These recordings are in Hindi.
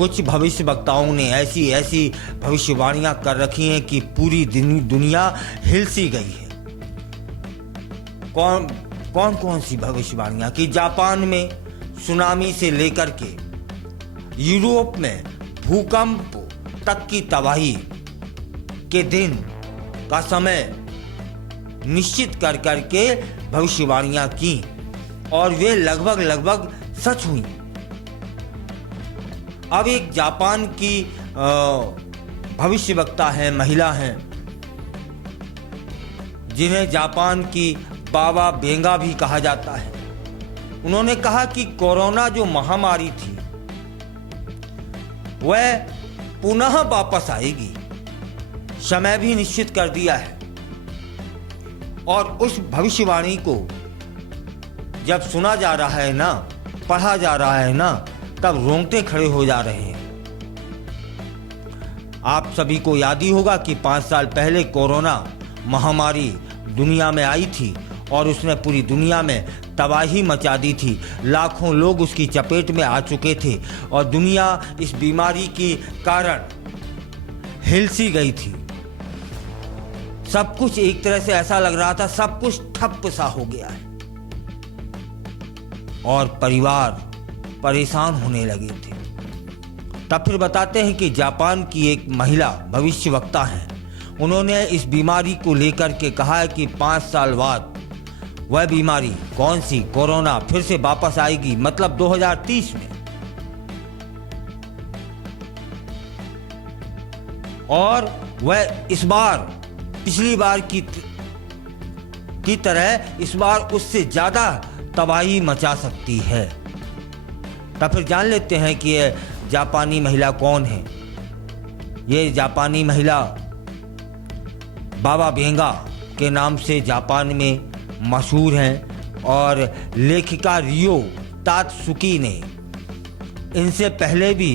कुछ भविष्यवक्ताओं ने ऐसी ऐसी भविष्यवाणियां कर रखी हैं कि पूरी दुनिया हिल सी गई है। कौन सी भविष्यवाणियां कि जापान में सुनामी से लेकर के यूरोप में भूकंप तक की तबाही के दिन का समय निश्चित कर करके भविष्यवाणियां की और वे लगभग सच हुई। अब एक जापान की भविष्यवक्ता है, महिला हैं, जिन्हें जापान की बाबा वेंगा भी कहा जाता है। उन्होंने कहा कि कोरोना जो महामारी थी वह पुनः वापस आएगी, समय भी निश्चित कर दिया है। और उस भविष्यवाणी को जब सुना जा रहा है ना, पढ़ा जा रहा है ना, तब रोंगटे खड़े हो जा रहे हैं। आप सभी को याद ही होगा कि 5 साल पहले कोरोना महामारी दुनिया में आई थी और उसने पूरी दुनिया में तबाही मचा दी थी। लाखों लोग उसकी चपेट में आ चुके थे और दुनिया इस बीमारी के कारण हिल सी गई थी। सब कुछ एक तरह से ऐसा लग रहा था, सब कुछ ठप्प सा हो गया है और परिवार परेशान होने लगे थे। तब फिर बताते हैं कि जापान की एक महिला भविष्यवक्ता हैं, उन्होंने इस बीमारी को लेकर के कहा है कि 5 साल बाद वह बीमारी, कौन सी, कोरोना, फिर से वापस आएगी, मतलब 2030 में। और वह इस बार पिछली बार की तरह इस बार उससे ज्यादा तबाही मचा सकती है। तब फिर जान लेते हैं कि ये जापानी महिला कौन है। ये जापानी महिला बाबा वेंगा के नाम से जापान में मशहूर हैं और लेखिका रियो तात्सुकी ने इनसे पहले भी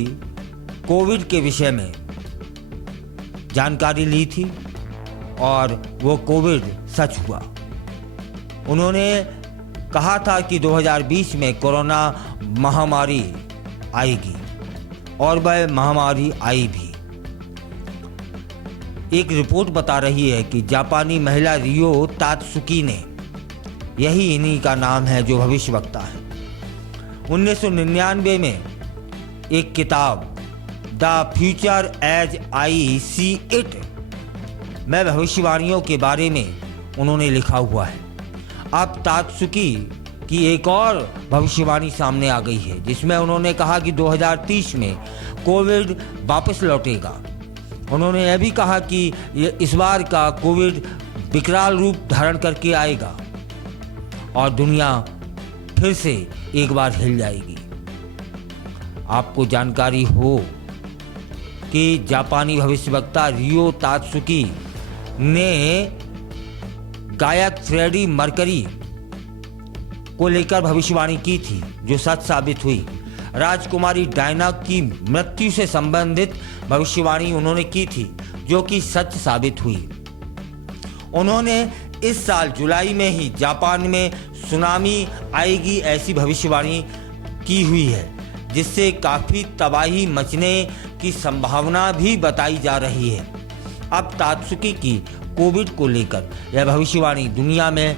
कोविड के विषय में जानकारी ली थी और वो कोविड सच हुआ। उन्होंने कहा था कि 2020 में कोरोना महामारी आएगी और वह महामारी आई भी। एक रिपोर्ट बता रही है कि जापानी महिला रियो तात्सुकी ने, यही इन्हीं का नाम है जो भविष्यवक्ता है, 1999 में एक किताब the future as I see it में भविष्यवाणियों के बारे में उन्होंने लिखा हुआ है। अब तात्सुकी की एक और भविष्यवाणी सामने आ गई है, जिसमें उन्होंने कहा कि 2030 में कोविड वापस लौटेगा। उन्होंने यह भी कहा कि इस बार का कोविड विकराल रूप धारण करके आएगा और दुनिया फिर से एक बार हिल जाएगी। आपको जानकारी हो कि जापानी भविष्यवक्ता रियो तात्सुकी ने गायक फ्रेडी मर्करी को लेकर भविष्यवाणी की थी, जो सच साबित हुई। राजकुमारी डायना की मृत्यु से संबंधित भविष्यवाणी उन्होंने की थी, जो कि सच साबित हुई। उन्होंने इस साल जुलाई में ही जापान में सुनामी आएगी ऐसी भविष्यवाणी की हुई है, जिससे काफ़ी तबाही मचने की संभावना भी बताई जा रही है। अब तात्सुकी की कोविड को लेकर यह भविष्यवाणी दुनिया में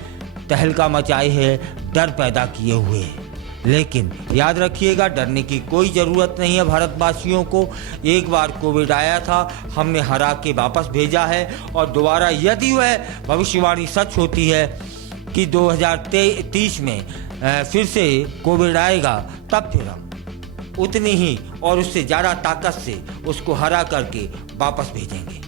तहलका मचाए है, डर पैदा किए हुए है। लेकिन याद रखिएगा, डरने की कोई ज़रूरत नहीं है। भारतवासियों को एक बार कोविड आया था, हमने हरा के वापस भेजा है और दोबारा यदि वह भविष्यवाणी सच होती है कि 2030 में फिर से कोविड आएगा, तब फिर हम उतनी ही और उससे ज़्यादा ताकत से उसको हरा करके वापस भेजेंगे।